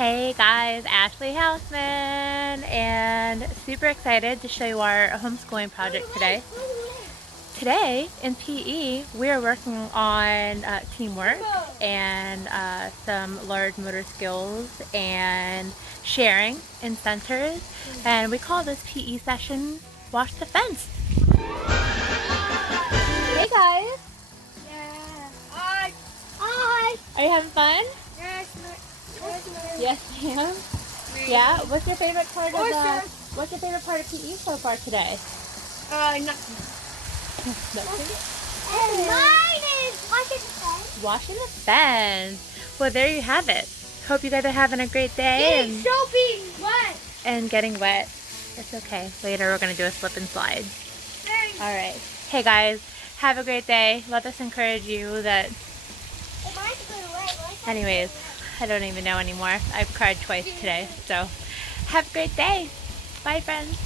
Hey guys, Ashley Houseman, and super excited to show you our homeschooling project today. Today in PE, we are working on teamwork and some large motor skills and sharing in centers, and we call this PE session Wash the Fence. Hey guys! Yeah. Hi. Are you having fun? Yes, Yes, ma'am. Yeah. What's your favorite part of PE so far today? Nothing. Nothing. And mine is washing the fence. Washing the fence. Well, there you have it. Hope you guys are having a great day Getting soapy wet. and getting wet. It's okay. Later we're going to do a slip and slide. Thanks. All right. Hey guys, have a great day. Let us encourage you that... Mine's going away. Anyways, I don't even know anymore. I've cried twice today. So have a great day. Bye friends.